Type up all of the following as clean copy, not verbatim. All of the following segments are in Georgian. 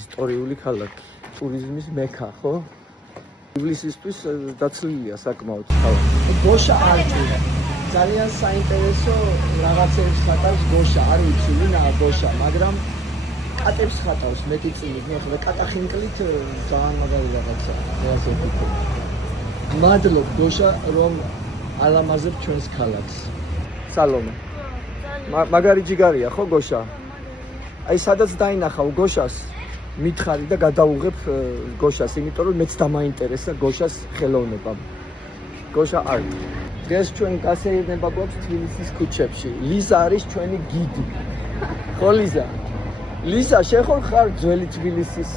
ისტორიული ქალაქი, ტურიზმის მექა, ხო? ივლისისთვის დაცლილია საკმაოდ ქალაქი. გოშა არტი. ძალიან საინტერესო რაღაცებს ხატავს გოშა, არ ვიცი ვინაა გოშა, მაგრამ კატებს ხატავს მეტი წილი, ხო და კატახინკლით ძალიან მაგარი რაღაცა, ასე ვფიქრობ. მადლობ გოშა, რომ ალამაზებ ჩვენს ქალაქს. სალომე. მაგარი ჯიგარია, ხო გოშა? აი სადაც დაინახავ გოშას, მითხარი და გადავუღებ გოშას, იმიტომ რომ მეც დამაინტერესა გოშას ხელოვნება. გოშა არტ. დღეს ჩვენ გასეირნება გვაქვს თბილისის ქუჩებში. ლიზა არის ჩვენი გიდი. ხო ლიზა? ლიზა, შენ ხარ ძველი თბილისის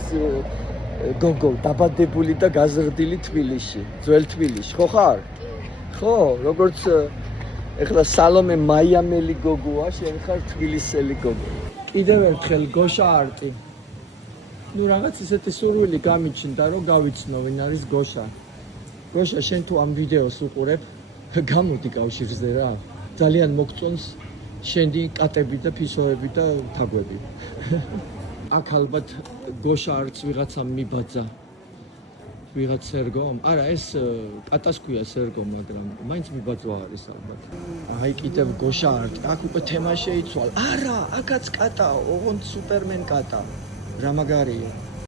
გოგო, დაბადებული და გაზრდილი თბილისში, ძველ თბილისში, ხო ხარ? ხო, როგორც ეხლა სალომე მაიამელი გოგოა, შენ ხარ თბილისელი გოგო. კიდევ ერთხელ გოშა არტი. ნუ რაღაც ისეთი სურვილი გამიჩნდა, რომ გავიცნო ვინ არის გოშა. გოშა, შენ თუ ამ ვიდეოს უყურებ, გამოდი კავშირზე რა. ძალიან მოგწონს შენი კატები და ფისოები და თაგვები. აქ ალბათ გოშა არც ვიღაცამ მიბაძა. ვიღაც სერგომ? არა, ეს კატას ქვია სერგო, მაგრამ მაინც მიბაძვა არის ალბათ. აი კიდევ გოშა არტი. აქ უკვე თემა შეიცვალა. არა, აქაც კატა, ოღონდ სუპერმენ კატა. რა მაგარია.